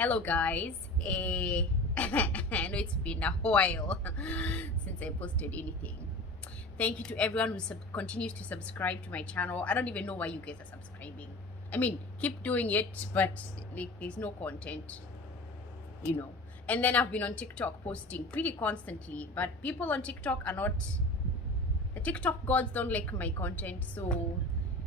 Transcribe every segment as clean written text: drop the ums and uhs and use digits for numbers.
Hello guys. I know it's been a while since I posted anything. Thank you to everyone who continues to subscribe to my channel. I don't even know why you guys are subscribing. I mean, keep doing it, but like, there's no content, you know. And then I've been on TikTok posting pretty constantly, but people on TikTok are not, the TikTok gods don't like my content, so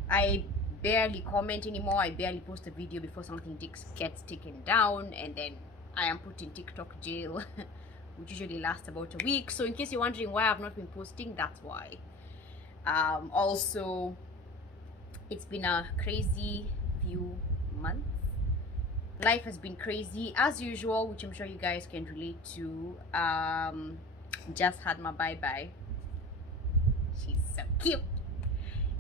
I barely comment anymore. I barely post a video before something gets taken down, and then I am put in TikTok jail which usually lasts about a week. So in case you're wondering why I've not been posting, that's why. Also, it's been a crazy few months. Life has been crazy as usual, which I'm sure you guys can relate to. Just had my bye-bye. She's so cute.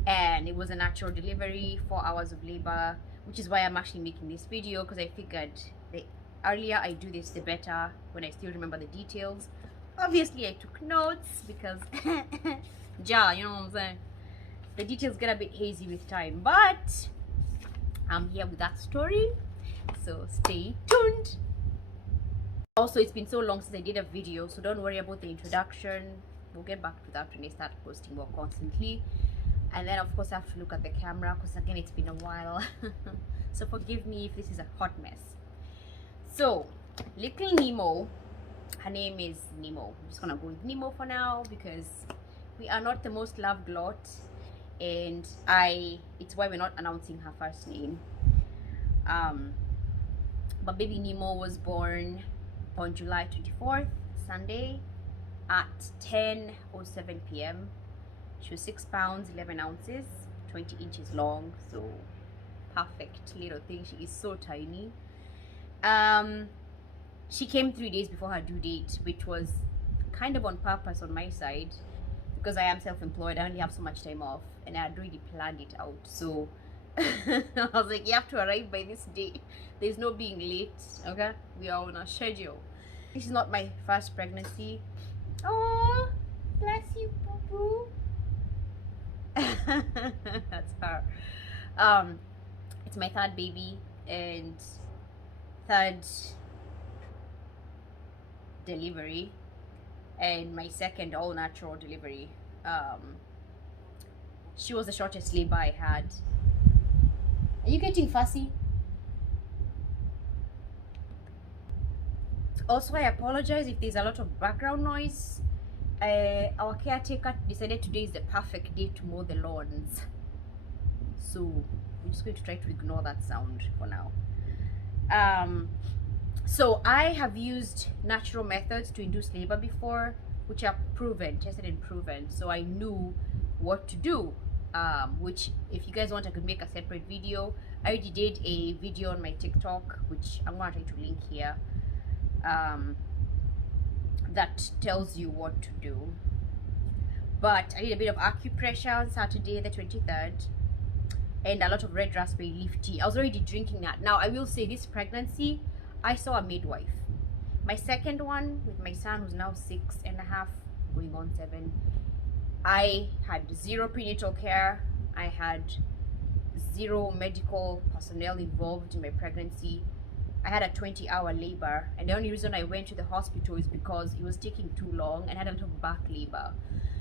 And it was a natural delivery, 4 hours of labor, which is why I'm actually making this video, because I figured the earlier I do this, the better, when I still remember the details. Obviously I took notes because ja, you know what I'm saying, the details get a bit hazy with time, but I'm here with that story, so stay tuned. Also, it's been so long since I did a video, so don't worry about the introduction. We'll get back to that when I start posting more constantly. And then of course I have to look at the camera because again it's been a while so forgive me if this is a hot mess. So little Nemo, her name is Nemo. I'm just gonna go with Nemo for now because we are not the most loved lot, and it's why we're not announcing her first name. But baby Nemo was born on July 24th, Sunday at 10:07 p.m. She was 6 pounds 11 ounces, 20 inches long, so perfect little thing. She is so tiny. She came 3 days before her due date, which was kind of on purpose on my side because I am self-employed. I only have so much time off, and I had really planned it out. So I was like, you have to arrive by this day. There's no being late. Okay, we are on a schedule. This is not my first pregnancy. Oh, bless you, boo boo. That's her. It's my third baby and third delivery, and my second all natural delivery. She was the shortest labor I had. Are you getting fussy? Also, I apologize if there's a lot of background noise. Our caretaker decided today is the perfect day to mow the lawns, so I'm just going to try to ignore that sound for now. So I have used natural methods to induce labor before, which are proven, tested and proven, so I knew what to do, which if you guys want I could make a separate video. I already did a video on my TikTok, which I'm going to try to link here, that tells you what to do. But I did a bit of acupressure on Saturday the 23rd and a lot of red raspberry leaf tea. I was already drinking that. Now I will say, this pregnancy I saw a midwife. My second one with my son, who's now 6.5 going on 7, I had zero prenatal care. I had zero medical personnel involved in my pregnancy. I had a 20-hour labor, and the only reason I went to the hospital is because it was taking too long and I had a little back labor,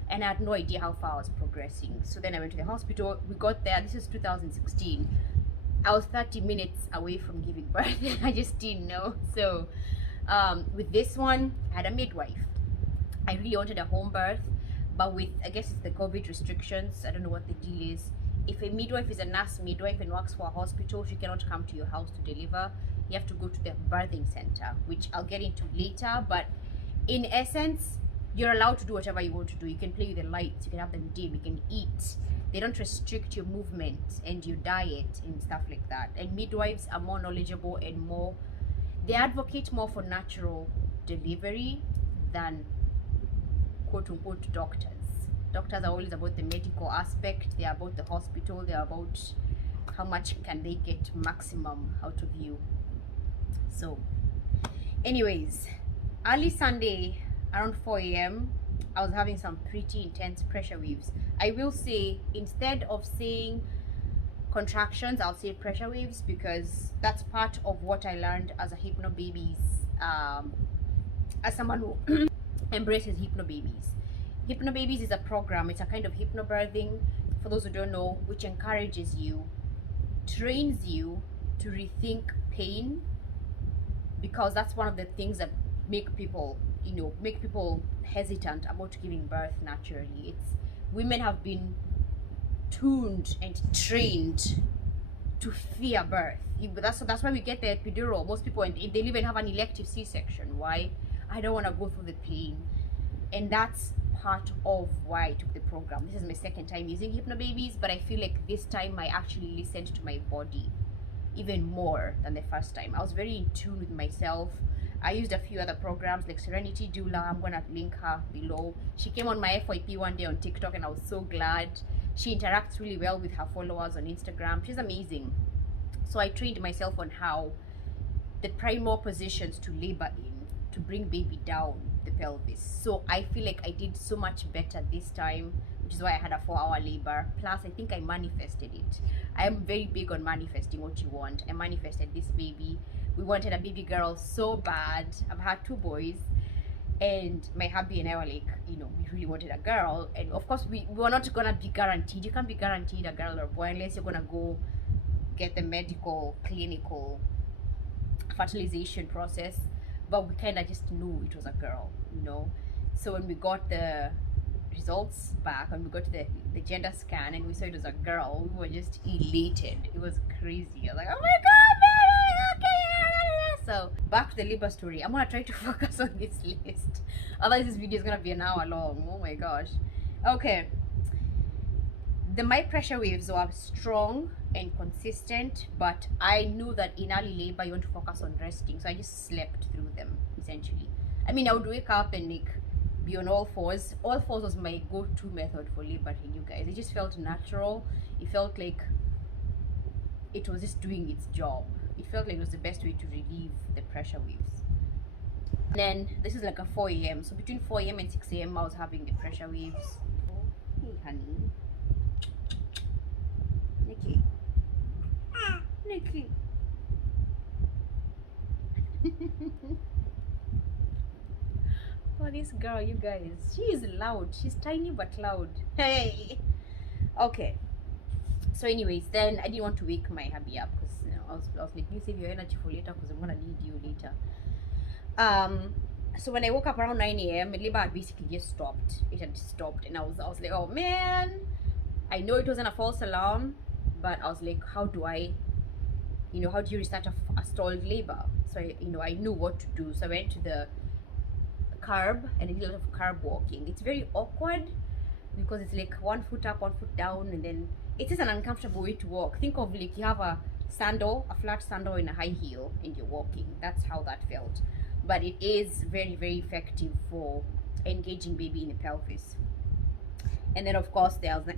and I had no idea how far I was progressing. So then I went to the hospital. We got there, this is 2016. I was 30 minutes away from giving birth. I just didn't know. So with this one, I had a midwife. I really wanted a home birth, but with, I guess it's the COVID restrictions, I don't know what the deal is. If a midwife is a nurse midwife and works for a hospital, she cannot come to your house to deliver. You have to go to the birthing center, which I'll get into later. But in essence, you're allowed to do whatever you want to do. You can play with the lights, you can have them dim, you can eat. They don't restrict your movement and your diet and stuff like that. And midwives are more knowledgeable and more, they advocate more for natural delivery than quote-unquote doctors. Doctors are always about the medical aspect. They are about the hospital. They are about how much can they get maximum out of you. So anyways, early Sunday around 4 a.m. I was having some pretty intense pressure waves. I will say, instead of saying contractions, I'll say pressure waves, because that's part of what I learned as a Hypnobabies, as someone who embraces Hypnobabies. Hypnobabies is a program, it's a kind of hypnobirthing, for those who don't know, which encourages you, trains you to rethink pain, because that's one of the things that make people, make people hesitant about giving birth naturally. It's, women have been tuned and trained to fear birth. That's why we get the epidural. Most people, and they even have an elective C-section. Why? I don't want to go through the pain. And that's part of why I took the program. This is my second time using Hypnobabies, but I feel like this time I actually listened to my body even more than the first time. I was very in tune with myself. I used a few other programs like Serenity Doula. I'm gonna link her below. She came on my FYP one day on TikTok and I was so glad. She interacts really well with her followers on Instagram. She's amazing. So I trained myself on how the primal positions to labor in, to bring baby down the pelvis. So I feel like I did so much better this time, which is why I had a 4-hour labor. Plus, I think I manifested it. I am very big on manifesting what you want. I manifested this baby. We wanted a baby girl so bad. I've had 2 boys, and my hubby and I were like, we really wanted a girl. And of course, we were not gonna be guaranteed. You can't be guaranteed a girl or a boy unless you're gonna go get the medical, clinical fertilization process. But we kind of just knew it was a girl, So when we got the results back, when we got to the gender scan and we saw it was a girl, we were just elated. It was crazy. I was like, oh my god, baby, okay. So back to the labor story. I'm gonna try to focus on this list, otherwise this video is gonna be an hour long. Oh my gosh. Okay, my pressure waves were strong and consistent, but I knew that in early labor you want to focus on resting, so I just slept through them essentially. I mean, I would wake up and be on all fours. All fours was my go-to method for laboring, you guys. It just felt natural. It felt like it was just doing its job. It felt like it was the best way to relieve the pressure waves. And then this is like a 4 a.m. So between 4 a.m. and 6 a.m. I was having the pressure waves. Oh, hey honey. Nikki. Nikki. Oh, this girl, you guys, she is loud. She's tiny but loud. Hey. Okay, so anyways, then I didn't want to wake my hubby up because I was like, you save your energy for later because I'm gonna need you later. So when I woke up around 9 a.m. labor had basically just stopped. It had stopped, and I was like, oh man, I know it wasn't a false alarm, but I was like, how do you restart a stalled labor? So I knew what to do. So I went to the curb and I did a lot of curb walking. It's very awkward because it's like 1 foot up, 1 foot down, and then it is an uncomfortable way to walk. Think of like you have a flat sandal in a high heel and you're walking. That's how that felt. But it is very, very effective for engaging baby in the pelvis. And then of course there's the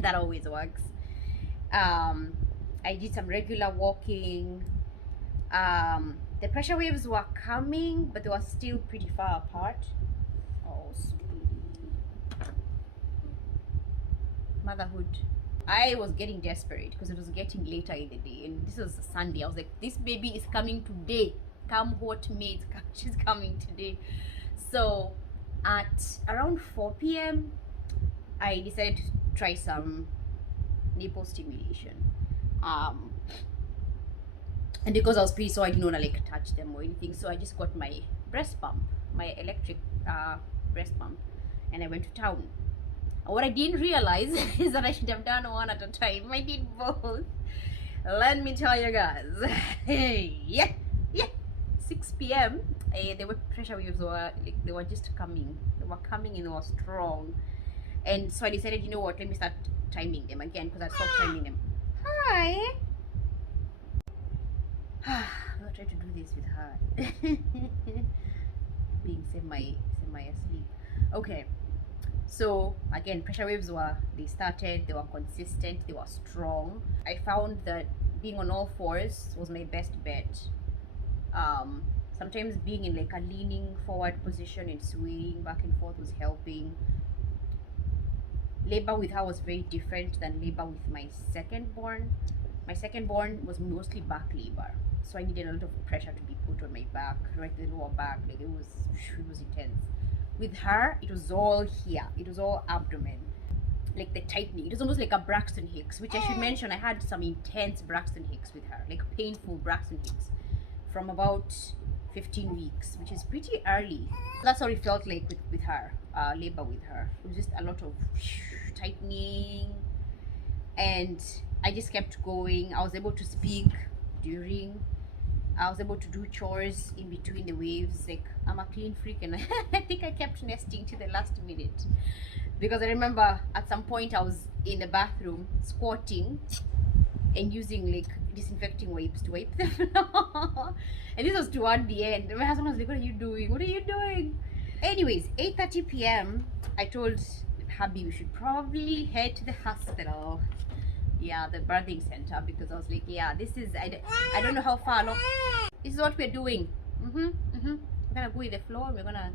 that always works. I did some regular walking. The pressure waves were coming, but they were still pretty far apart. Oh, sweetie. Motherhood. I was getting desperate because it was getting later in the day, and this was a Sunday. I was like, this baby is coming today. Come what may, she's coming today. So at around 4 p.m. I decided to try some nipple stimulation. And because I was pretty sore, I didn't want to like touch them or anything, so I just got my breast pump, my electric breast pump, and I went to town. And what I didn't realize is that I should have done one at a time. I did both. Let me tell you guys. yeah 6 p.m. The pressure waves were like, they were just coming. They were coming and they were strong. And so I decided, you know what, let me start timing them again, because I stopped timing them. Hi. I'll try to do this with her being semi asleep. Okay, so again, pressure waves they started, they were consistent, they were strong. I found that being on all fours was my best bet. Sometimes being in like a leaning forward position and swaying back and forth was helping. Labor with her was very different than labor with my second born. My second born was mostly back labor, so I needed a lot of pressure to be put on my back, right, the lower back. Like it was intense. With her, it was all here. It was all abdomen, like the tightening. It was almost like a Braxton Hicks, which I should mention. I had some intense Braxton Hicks with her, like painful Braxton Hicks, from about 15 weeks, which is pretty early. That's how it felt like with her, labor with her. It was just a lot of tightening, and I just kept going. I was able to speak during. I was able to do chores in between the waves. Like, I'm a clean freak, and I think I kept nesting to the last minute, because I remember at some point I was in the bathroom squatting and using like disinfecting wipes to wipe the floor. And this was toward the end. My husband was like, "What are you doing? What are you doing?" Anyways, 8:30 p.m. I told hubby we should probably head to the hospital. Yeah, the birthing center, because I was like, yeah, this is, I don't know how far along. This is what we're doing. We're gonna go with the floor and we're gonna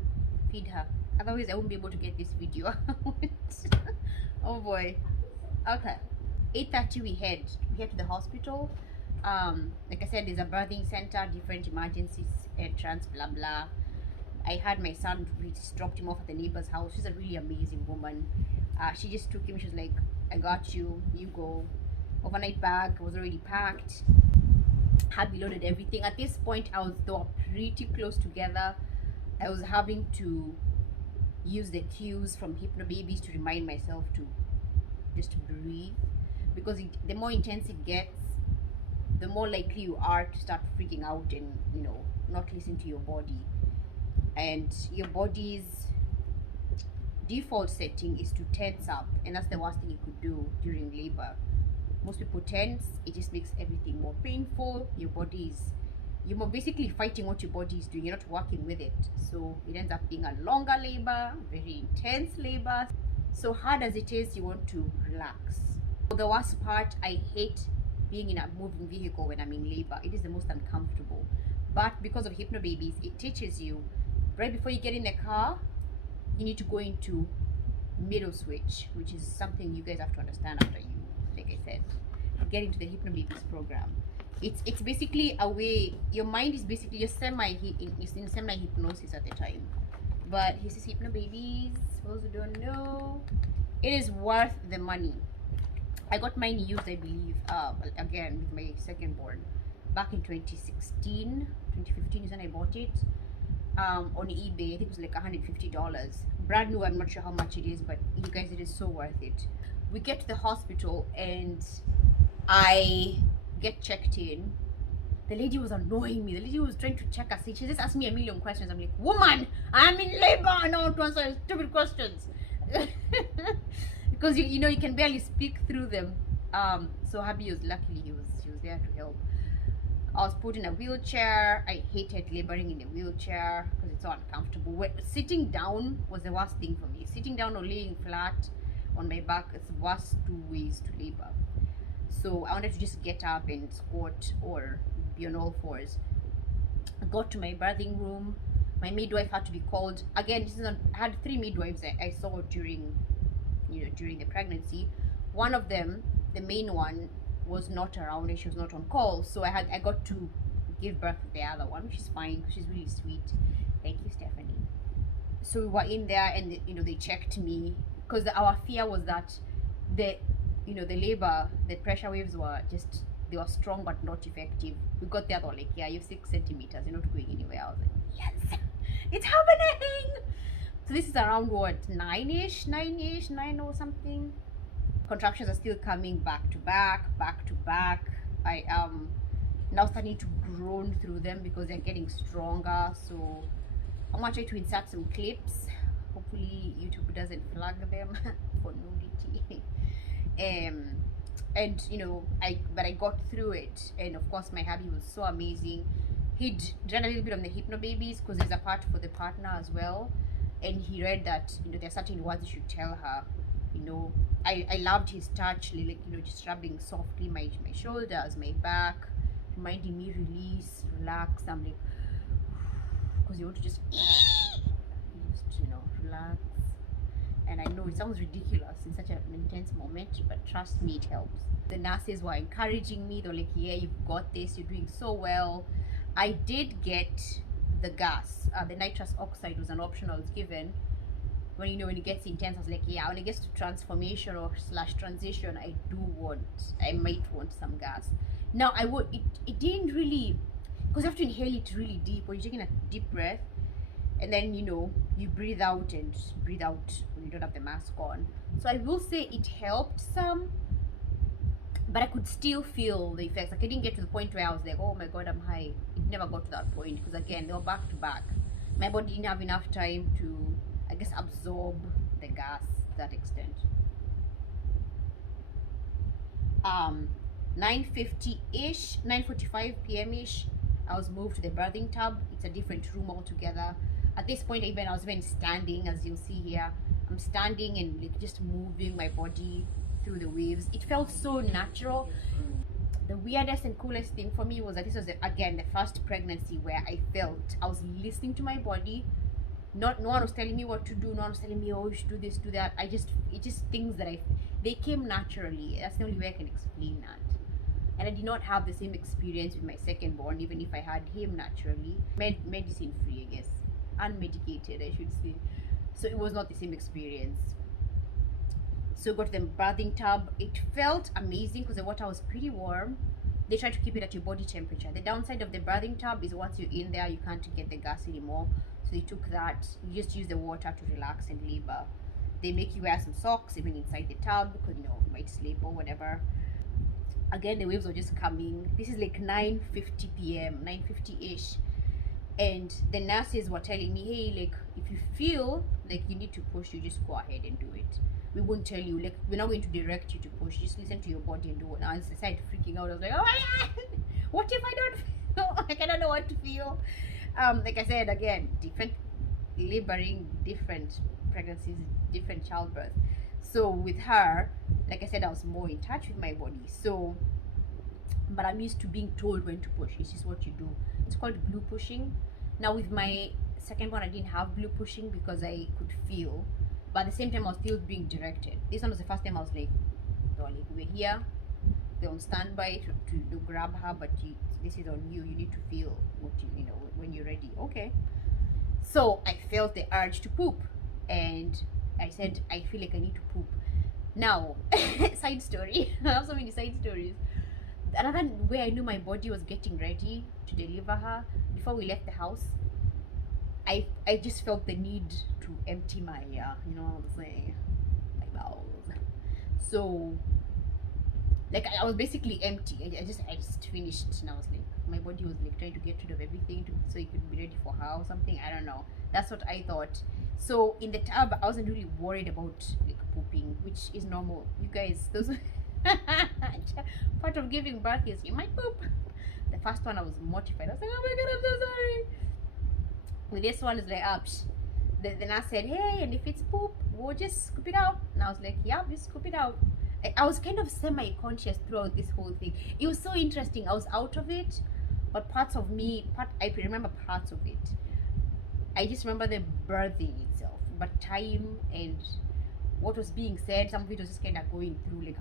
feed her. Otherwise, I won't be able to get this video out. Oh boy. Okay. 8:30 we head to the hospital. Like I said, there's a birthing center, different emergencies, entrance, blah blah. I had my son, we just dropped him off at the neighbor's house. She's a really amazing woman. She just took him. She was like, I got you, you go. Overnight bag was already packed, had loaded everything. At this point, they were pretty close together. I was having to use the cues from Hypnobabies to remind myself to just breathe, because the more intense it gets, the more likely you are to start freaking out and, you know, not listen to your body. And your body's default setting is to tense up, and that's the worst thing you could do during labor. Most people tense, it just makes everything more painful. You're basically fighting what your body is doing, you're not working with it. So it ends up being a longer labor, very intense labor. So hard as it is, you want to relax. The worst part, I hate being in a moving vehicle when I'm in labor. It is the most uncomfortable. But because of Hypnobabies, it teaches you right before you get in the car, you need to go into middle switch, which is something you guys have to understand after you, like I said, get into the Hypnobabies program. It's basically a way, your mind is basically in semi hypnosis at the time. But he says Hypnobabies, for those who don't know, it is worth the money. I got mine used, I believe, again with my second born back in 2016, 2015 is when I bought it. On eBay, I think it was like $150. Brand new, I'm not sure how much it is, but you guys, it is so worth it. We get to the hospital and I get checked in. The lady was annoying me. The lady was trying to check us. She just asked me a million questions. I'm like, woman, I'm in labor. I don't want to answer stupid questions. Because you know, you can barely speak through them. So hubby was luckily he was there to help. I was put in a wheelchair. I hated laboring in a wheelchair because it's so uncomfortable. Sitting down was the worst thing for me. Sitting down or laying flat on my back is the worst two ways to labor. So I wanted to just get up and squat or be on all fours. I got to my birthing room. My midwife had to be called. Again, I had 3 midwives I saw during the pregnancy. One of them, the main one, was not around and she was not on call, so I got to give birth to the other one, which is fine because she's really sweet. Thank you, Stephanie. So we were in there and they checked me, because our fear was that the labor, the pressure waves they were strong but not effective. We got there, they were like, yeah, you're 6 centimeters, you're not going anywhere. I was like, yes, it's happening. So this is around what, 9-ish, 9 or something. Contractions are still coming back to back. I am now starting to groan through them because they're getting stronger. So I'm gonna try to insert some clips. Hopefully YouTube doesn't flag them for nudity. And I got through it, and of course my hubby was so amazing. He'd done a little bit on the Hypnobabies because there's a part for the partner as well, and he read that there are certain words you should tell her. I loved his touch, like just rubbing softly my shoulders, my back, reminding me release, relax. I'm like, because you want to just relax. And And I know it sounds ridiculous in such an intense moment, but trust me, it helps. The nurses were encouraging me. They were like, yeah, you've got this, you're doing so well. I did get the gas. The nitrous oxide was an option I was given. When it gets intense, I was like, yeah, when it gets to transformation or / transition, I might want some gas. Now it didn't really, because you have to inhale it really deep. When you're taking a deep breath, and then you breathe out and breathe out when you don't have the mask on. So I will say it helped some, but I could still feel the effects. Like, I didn't get to the point where I was like, oh my god, I'm high. It never got to that point, because again, they were back to back. My body didn't have enough time to, I guess, absorb the gas to that extent. 9:50-ish, 9:45 p.m.-ish, I was moved to the birthing tub. It's a different room altogether. At this point, I was even standing, as you'll see here. I'm standing and like just moving my body through the waves. It felt so natural. The weirdest and coolest thing for me was that this was again the first pregnancy where I felt I was listening to my body. No one was telling me what to do. No one was telling me, oh, you should do this, do that. It's just things that they came naturally. That's the only way I can explain that. And I did not have the same experience with my second born, even if I had him naturally. Medicine free, I guess. Unmedicated, I should say. So it was not the same experience. So got the birthing tub. It felt amazing because the water was pretty warm. They try to keep it at your body temperature. The downside of the birthing tub is once you're in there, you can't get the gas anymore. So they took that. You just use the water to relax and labor. They make you wear some socks even inside the tub because you might slip or whatever. Again, the waves were just coming. This is like 9:50 p.m., 9:50-ish. And the nurses were telling me, hey, like, if you feel like you need to push, you just go ahead and do it. We won't tell you, like, we're not going to direct you to push. Just listen to your body and do it. Now, I started freaking out. I was like, oh my god, what if I don't feel? Like, I don't know what to feel. Like I said, again, different laboring, different pregnancies, different childbirth. So with her, like I said, I was more in touch with my body. So, but I'm used to being told when to push. It's just what you do. It's called blue pushing. Now with my second one, I didn't have blue pushing because I could feel, but at the same time I was still being directed. This one was the first time I was like, we're here, they're on standby to grab her, but this is on you. You need to feel what when you're ready. Okay. So I felt the urge to poop, and I said, I feel like I need to poop. Now, side story. I have so many side stories. Another way I knew my body was getting ready to deliver her, before we left the house, I just felt the need to empty my my bowels. So like I was basically empty. I just finished, and I was like, my body was like trying to get rid of everything so it could be ready for her or something. I don't know. That's what I thought. So in the tub, I wasn't really worried about like pooping, which is normal. You guys, those part of giving birth is you might poop. The first one I was mortified. I was like, oh my god, I'm so sorry. With this one, it's like, the nurse said, hey, and if it's poop, we'll just scoop it out. And I was like, yeah, just scoop it out. I was kind of semi-conscious throughout this whole thing. It was so interesting. I was out of it, but I remember parts of it. I just remember the birthing itself, but time and what was being said, some of it was just kind of going through, like,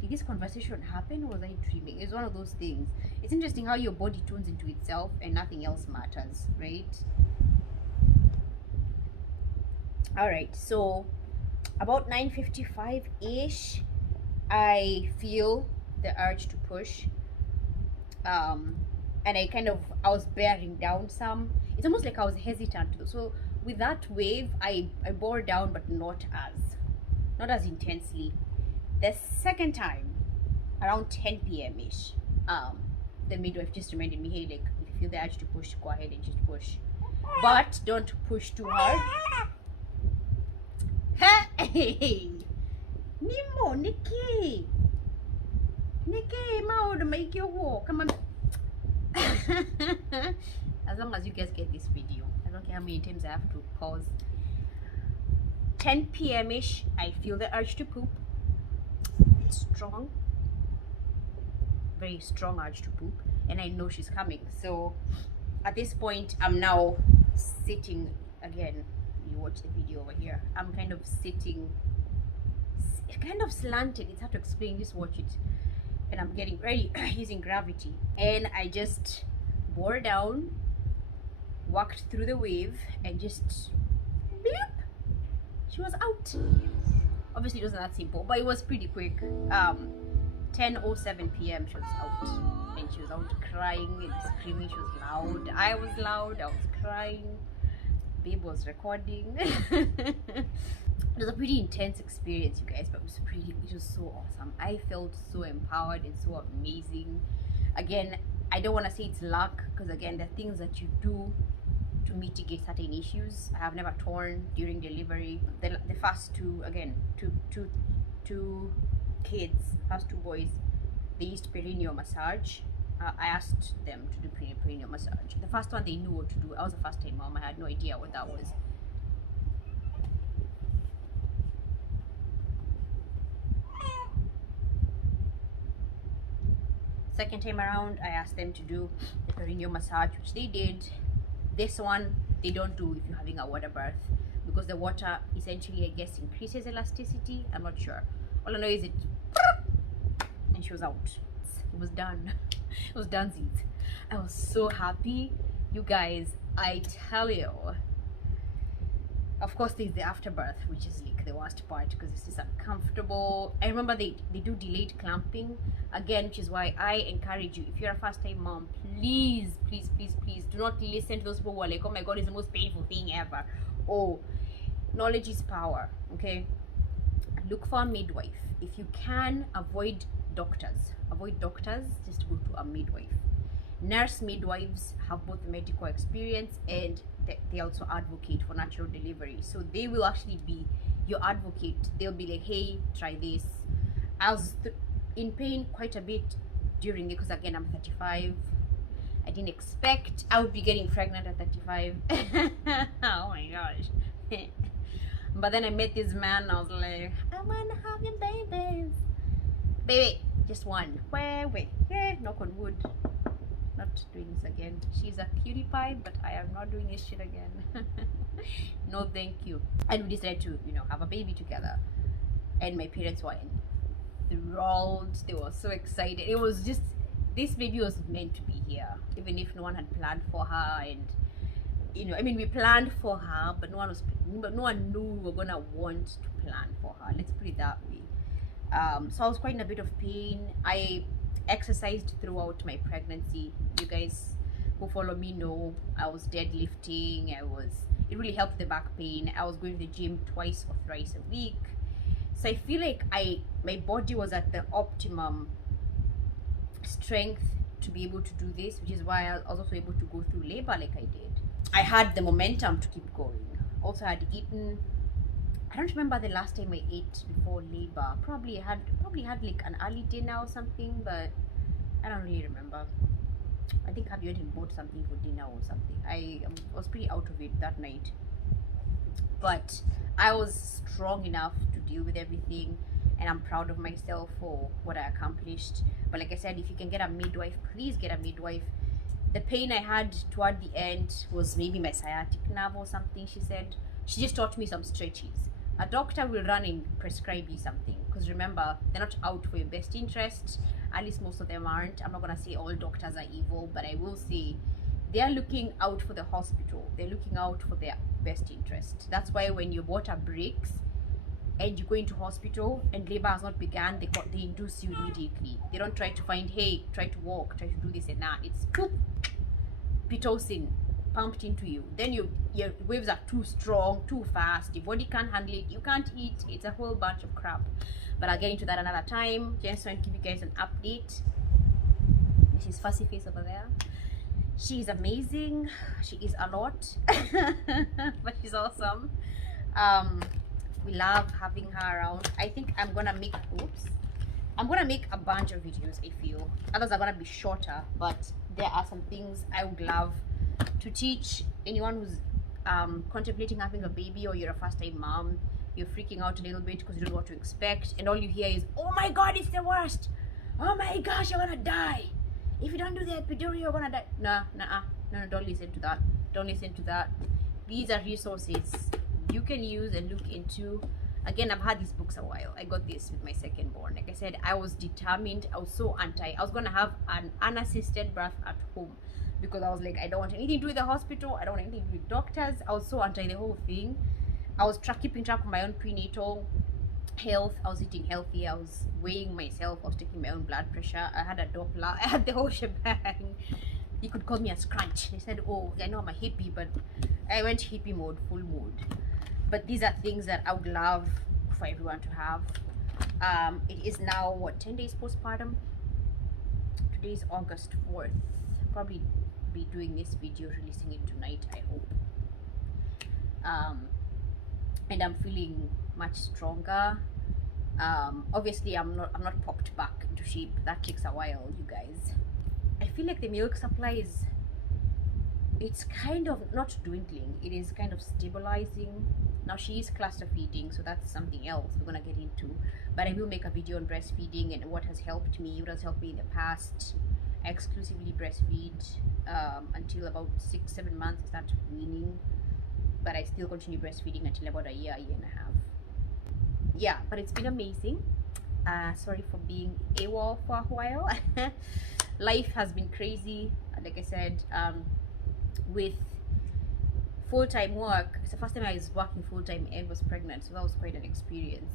did this conversation happen, or was I dreaming? It's one of those things. It's interesting how your body tunes into itself and nothing else matters, right? All right, so about 9:55-ish, I feel the urge to push, and I was bearing down some. It's almost like I was hesitant though. So with that wave, I bore down, but not as intensely. The second time, around 10 p.m.-ish, the midwife just reminded me, hey, like, if you feel the urge to push, go ahead and just push, but don't push too hard. Hey, Nemo, Nikki, ma, to make you walk. Come on. As long as you guys get this video, I don't care how many times I have to pause. 10 p.m.-ish, I feel the urge to poop. It's strong, very strong urge to poop, and I know she's coming. So at this point, I'm now sitting again, you watch the video over here, I'm kind of sitting, kind of slanted. It's hard to explain, just watch it. And I'm getting ready using gravity, and I just bore down, walked through the wave, and just bloop, she was out. Obviously it wasn't that simple, but it was pretty quick. 10:07 p.m. she was out, and she was out crying and screaming. She was loud, I was loud, I was crying, babe was recording. It was a pretty intense experience, you guys, but it was so awesome. I felt so empowered and so amazing. Again, I don't want to say it's luck, because again, the things that you do to mitigate certain issues. I have never torn during delivery. The first two, again, two kids, first two boys, they used perineal massage. I asked them to do perineal massage. The first one they knew what to do. I was a first time mom, I had no idea what that was. Second time around, I asked them to do the perineal massage, which they did. This one they don't do if you're having a water birth, because the water essentially, I guess, increases elasticity. I'm not sure. All I know is it, and she was out. It was done. It was done. I was so happy, you guys. I tell you. Of course, there's the afterbirth, which is like the worst part, because it's just uncomfortable. I remember they do delayed clamping again, which is why I encourage you, if you're a first-time mom, please do not listen to those people who are like, oh my god, it's the most painful thing ever. Oh, knowledge is power. Okay, look for a midwife. If you can, avoid doctors, just go to a midwife. Nurse midwives have both medical experience, and they also advocate for natural delivery, so they will actually be your advocate. They'll be like, hey, try this. I was in pain quite a bit during it, because again, I'm 35. I didn't expect I would be getting pregnant at 35. Oh my gosh. But then I met this man, I was like, I wanna have your babies. Baby, just one. Wait, yeah, knock on wood. Not doing this again. She's a cutie pie, but I am not doing this shit again. No thank you. And we decided to, have a baby together, and my parents were enthralled. They were so excited. It was just, this baby was meant to be here, even if no one had planned for her. And we planned for her, but no one knew we were gonna want to plan for her, let's put it that way. So I was quite in a bit of pain. I exercised throughout my pregnancy. You guys who follow me know I was deadlifting. It really helped the back pain. I was going to the gym twice or thrice a week. So I feel like my body was at the optimum strength to be able to do this, which is why I was also able to go through labor like I did. I had the momentum to keep going. Also, I had eaten, I don't remember the last time I ate before labor. Probably had like an early dinner or something, but I don't really remember. I think Abby went and bought something for dinner or something. I was pretty out of it that night, but I was strong enough to deal with everything, and I'm proud of myself for what I accomplished. But like I said, if you can get a midwife, please get a midwife. The pain I had toward the end was maybe my sciatic nerve or something, she said. She just taught me some stretches. A doctor will run and prescribe you something, because remember, they're not out for your best interest. At least most of them aren't. I'm not gonna say all doctors are evil, but I will say they are looking out for the hospital. They're looking out for their best interest. That's why when your water breaks and you go into hospital and labor has not begun, they induce you immediately. They don't try to find, hey, try to walk, try to do this and that. It's poop, pitocin pumped into you. Then your waves are too strong, too fast, your body can't handle it, you can't eat. It's a whole bunch of crap, but I'll get into that another time. Just want to give you guys an update. This is Fussy Face over there. She's amazing. She is a lot, but she's awesome. We love having her around. I think I'm gonna make a bunch of videos. I feel others are gonna be shorter, but there are some things I would love to teach anyone who's contemplating having a baby, or you're a first-time mom. You're freaking out a little bit because you don't know what to expect, and all you hear is, oh my god, it's the worst, oh my gosh, you're gonna die, if you don't do the epidural you're gonna die. No, don't listen to that. Don't listen to that. These are resources. you can use and look into. Again, I've had these books a while. I got this with my second born. Like I said, I was determined. I was so I was gonna have an unassisted birth at home, because I was like, I don't want anything to do with the hospital. I don't want anything to do with doctors. I was so anti the whole thing. I was keeping track of my own prenatal health. I was eating healthy. I was weighing myself. I was taking my own blood pressure. I had a Doppler. I had the whole shebang. You could call me a scrunch. They said, oh, I know I'm a hippie, but I went hippie mode, full mode. But these are things that I would love for everyone to have. It is now, what, 10 days postpartum? Today is August 4th. Probably be doing this video, releasing it tonight, I hope. And I'm feeling much stronger. Obviously I'm not popped back into shape. That takes a while, you guys. I feel like the milk supply it's kind of not dwindling, it is kind of stabilizing. Now she is cluster feeding, so that's something else we're gonna get into, but I will make a video on breastfeeding and what has helped me, what has helped me in the past. I exclusively breastfeed until about 6-7 months. I started weaning, but I still continue breastfeeding until about a year and a half. Yeah, but it's been amazing. Sorry for being AWOL for a while. Life has been crazy, like I said. With full-time work, it's the first time I was working full-time and was pregnant, so that was quite an experience.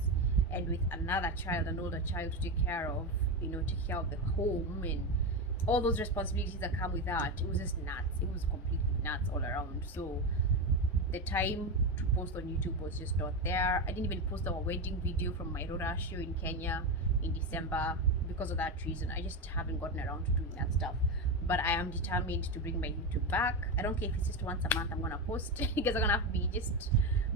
And with another child, an older child to take care of, you know, take care of the home and all those responsibilities that come with that, it was just nuts. It was completely nuts all around. So the time to post on YouTube was just not there. I didn't even post our wedding video from my Rora show in Kenya in December because of that reason. I just haven't gotten around to doing that stuff. But I am determined to bring my YouTube back. I don't care if it's just once a month I'm gonna post, because I'm gonna have to be, just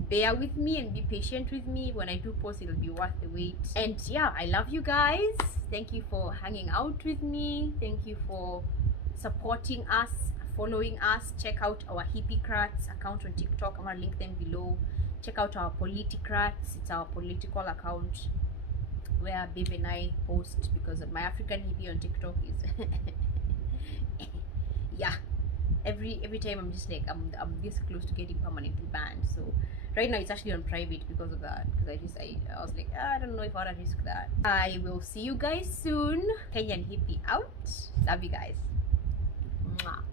bear with me and be patient with me. When I do post, it'll be worth the wait. And yeah, I love you guys. Thank you for hanging out with me. Thank you for supporting us, following us. Check out our Hippie account on TikTok. I'm gonna link them below. Check out our Politicrats. It's our political account where Babe and I post, because my African hippie on TikTok is yeah, every time I'm just like, I'm this close to getting permanently banned. So right now it's actually on private because of that, because I was like, I don't know if I want to risk that. I will see you guys soon. Kenyan hippie out. Love you guys. Mwah.